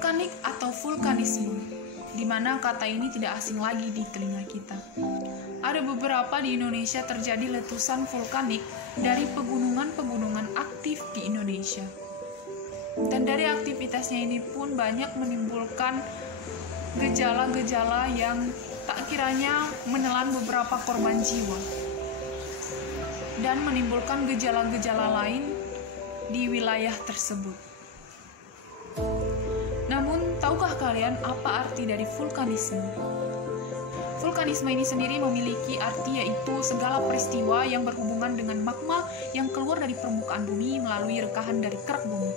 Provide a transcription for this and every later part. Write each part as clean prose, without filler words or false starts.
Vulkanik atau vulkanisme, di mana kata ini tidak asing lagi di telinga kita. Ada beberapa di Indonesia terjadi letusan vulkanik dari pegunungan-pegunungan aktif di Indonesia. Dan dari aktivitasnya ini pun banyak menimbulkan gejala-gejala yang tak kiranya menelan beberapa korban jiwa dan menimbulkan gejala-gejala lain di wilayah tersebut. Namun, tahukah kalian apa arti dari vulkanisme? Vulkanisme ini sendiri memiliki arti yaitu segala peristiwa yang berhubungan dengan magma yang keluar dari permukaan bumi melalui rekahan dari kerak bumi.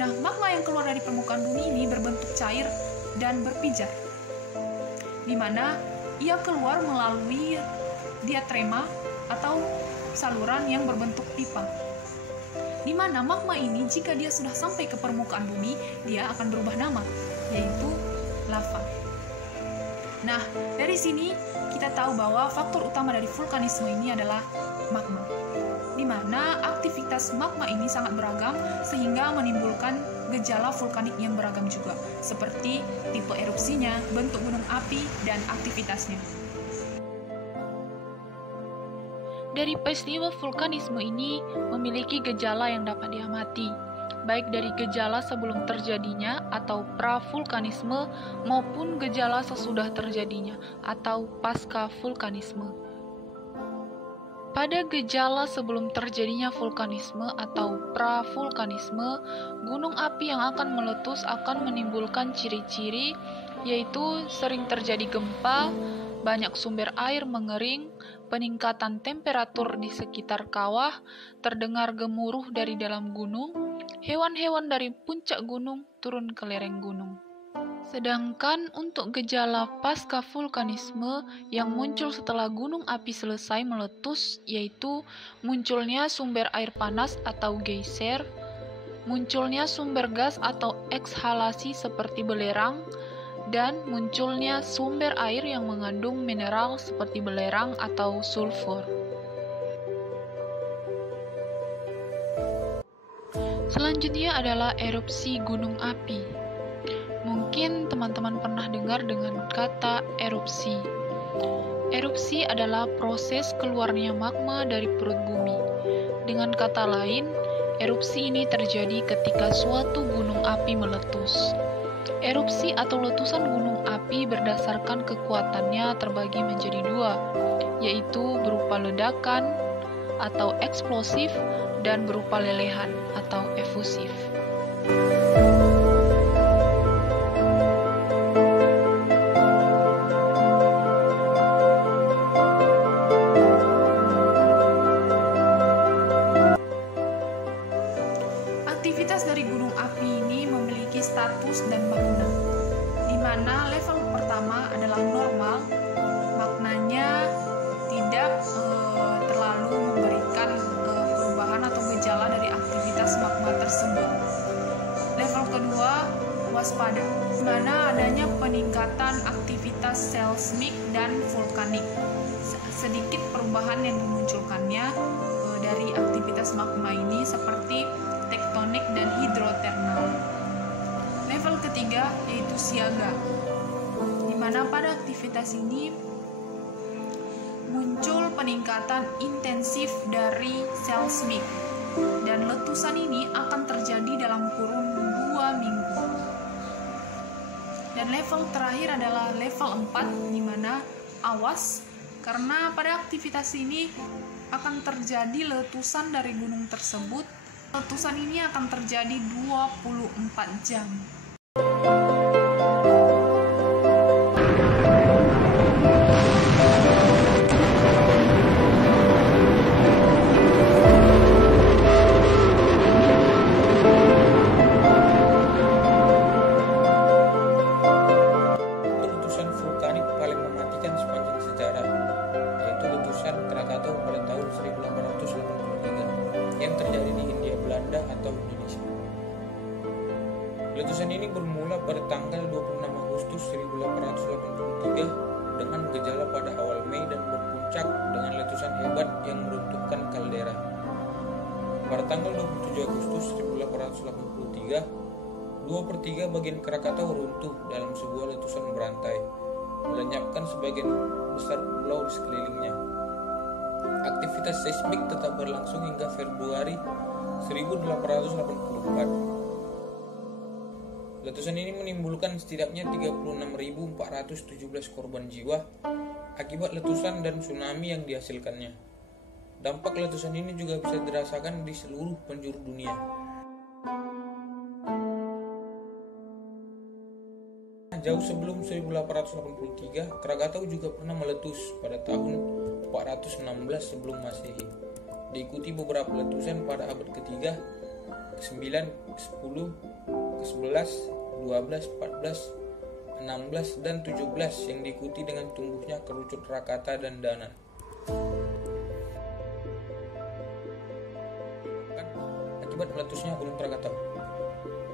Nah, magma yang keluar dari permukaan bumi ini berbentuk cair dan berpijar, di mana ia keluar melalui diatrema atau saluran yang berbentuk pipa. Di mana magma ini jika dia sudah sampai ke permukaan bumi, dia akan berubah nama, yaitu lava. Nah, dari sini kita tahu bahwa faktor utama dari vulkanisme ini adalah magma, di mana aktivitas magma ini sangat beragam sehingga menimbulkan gejala vulkanik yang beragam juga, seperti tipe erupsinya, bentuk gunung api, dan aktivitasnya. Dari peristiwa vulkanisme ini memiliki gejala yang dapat diamati, baik dari gejala sebelum terjadinya atau pra-vulkanisme maupun gejala sesudah terjadinya atau pasca vulkanisme. Pada gejala sebelum terjadinya vulkanisme atau pra-vulkanisme, gunung api yang akan meletus akan menimbulkan ciri-ciri yaitu sering terjadi gempa, banyak sumber air mengering, peningkatan temperatur di sekitar kawah, terdengar gemuruh dari dalam gunung, hewan-hewan dari puncak gunung turun ke lereng gunung. Sedangkan untuk gejala pasca vulkanisme yang muncul setelah gunung api selesai meletus, yaitu munculnya sumber air panas atau geyser, munculnya sumber gas atau ekshalasi seperti belerang, dan munculnya sumber air yang mengandung mineral seperti belerang atau sulfur. Selanjutnya adalah erupsi gunung api. Mungkin teman-teman pernah dengar dengan kata erupsi. Erupsi adalah proses keluarnya magma dari perut bumi. Dengan kata lain, erupsi ini terjadi ketika suatu gunung api meletus. Erupsi atau letusan gunung api berdasarkan kekuatannya terbagi menjadi dua, yaitu berupa ledakan atau eksplosif dan berupa lelehan atau efusif. Aktivitas dari gunung api ini memiliki status dan makna, di mana level pertama adalah normal, maknanya tidak terlalu memberikan perubahan atau gejala dari aktivitas magma tersebut. Level kedua, waspada, di mana adanya peningkatan aktivitas seismik dan vulkanik. Sedikit perubahan yang dimunculkannya dari aktivitas magma ini seperti tektonik dan hidrotermal. Level ketiga yaitu siaga, di mana pada aktivitas ini muncul peningkatan intensif dari seismik dan letusan ini akan terjadi dalam kurun 2 minggu. Dan level terakhir adalah level 4, di mana awas, karena pada aktivitas ini akan terjadi letusan dari gunung tersebut. Letusan ini akan terjadi 24 jam. Letusan vulkanik paling mematikan sepanjang sejarah, yaitu letusan Krakatau pada tahun 1883 yang terjadi di Hindia Belanda atau Indonesia. Letusan ini bermula pada tanggal 26 Agustus 1883 dengan gejala pada awal Mei dan berpuncak dengan letusan hebat yang meruntuhkan kaldera. Pada tanggal 27 Agustus 1883, 2/3 bagian Krakatau runtuh dalam sebuah letusan berantai, melenyapkan sebagian besar pulau di sekelilingnya. Aktivitas seismik tetap berlangsung hingga Februari 1884. Letusan ini menimbulkan setidaknya 36.417 korban jiwa akibat letusan dan tsunami yang dihasilkannya. Dampak letusan ini juga bisa dirasakan di seluruh penjuru dunia. Jauh sebelum 1883, Krakatau juga pernah meletus pada tahun 416 sebelum Masehi. Diikuti beberapa letusan pada abad ke-3, ke-9, ke-10, ke-11, 12, 14, 16, dan 17 yang diikuti dengan tumbuhnya kerucut Rakata dan Dana. Akibat meletusnya Gunung Krakatau.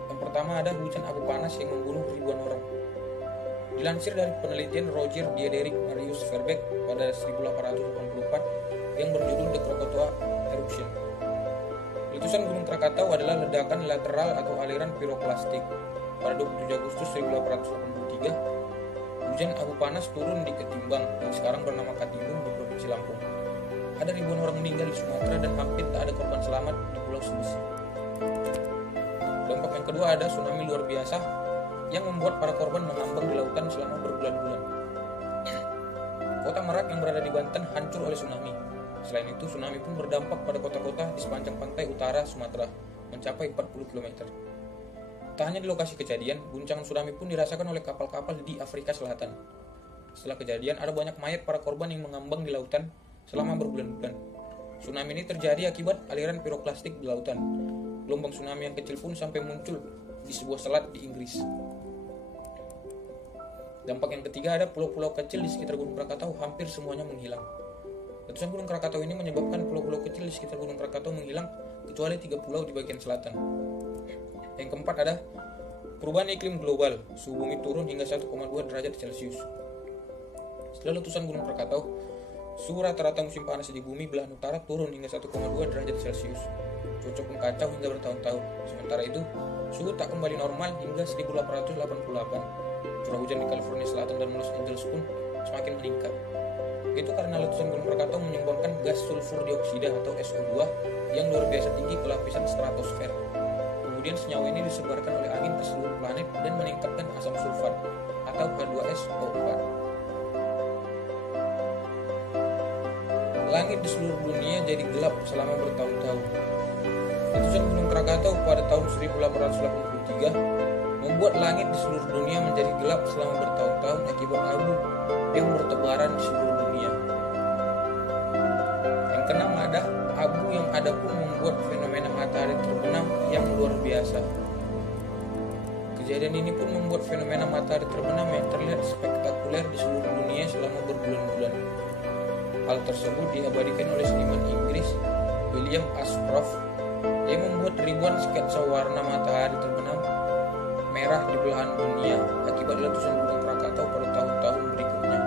Yang pertama ada hujan abu panas yang membunuh ribuan orang. Dilansir dari penelitian Roger Diederik Marius Verbeek pada 1884 yang berjudul The Krakatoa Eruption. Letusan Gunung Krakatau adalah ledakan lateral atau aliran piroklastik. Pada 27 Agustus 1883, hujan abu panas turun di Ketimbang yang sekarang bernama Katimbung di Provinsi Lampung. Ada ribuan orang meninggal di Sumatera dan hampir tak ada korban selamat di Pulau Sulawesi. Dampak yang kedua ada tsunami luar biasa yang membuat para korban mengambang di lautan selama berbulan-bulan. Kota Merak yang berada di Banten hancur oleh tsunami. Selain itu, tsunami pun berdampak pada kota-kota di sepanjang pantai utara Sumatera, mencapai 40 km. Tak hanya di lokasi kejadian, guncangan tsunami pun dirasakan oleh kapal-kapal di Afrika Selatan. Setelah kejadian, ada banyak mayat para korban yang mengambang di lautan selama berbulan-bulan. Tsunami ini terjadi akibat aliran piroklastik di lautan. Gelombang tsunami yang kecil pun sampai muncul di sebuah selat di Inggris. Dampak yang ketiga ada pulau-pulau kecil di sekitar Gunung Krakatau hampir semuanya menghilang. Letusan Gunung Krakatau ini menyebabkan pulau-pulau kecil di sekitar Gunung Krakatau menghilang kecuali 3 pulau di bagian selatan. Yang keempat ada perubahan iklim global. Suhu bumi turun hingga 1,2 derajat Celcius. Setelah letusan Gunung Krakatau, suhu rata-rata musim panas di bumi belahan utara turun hingga 1,2 derajat Celcius. Cuaca pun kacau hingga bertahun-tahun. Sementara itu, suhu tak kembali normal hingga 1888. Curah hujan di California Selatan dan Los Angeles pun semakin meningkat. Itu karena letusan Gunung Krakatau menyumbangkan gas sulfur dioksida atau SO2 yang luar biasa tinggi ke lapisan stratosfer. Kemudian senyawa ini disebarkan oleh angin ke seluruh planet dan meningkatkan asam sulfat atau H2SO4. Langit di seluruh dunia jadi gelap selama bertahun-tahun. Letusan Gunung Krakatau pada tahun 1883 membuat langit di seluruh dunia menjadi gelap selama bertahun-tahun akibat abu yang bertebaran di seluruh dunia. Yang keenam ada abu yang ada pun membuat fenomena matahari terbenam yang luar biasa. Kejadian ini pun membuat fenomena matahari terbenam yang terlihat spektakuler di seluruh dunia selama berbulan-bulan. Hal tersebut diabadikan oleh seniman Inggris William Ashcroft yang membuat ribuan sketsa warna matahari terbenam merah di belahan dunia akibat letusan Gunung Krakatau pada tahun-tahun berikutnya.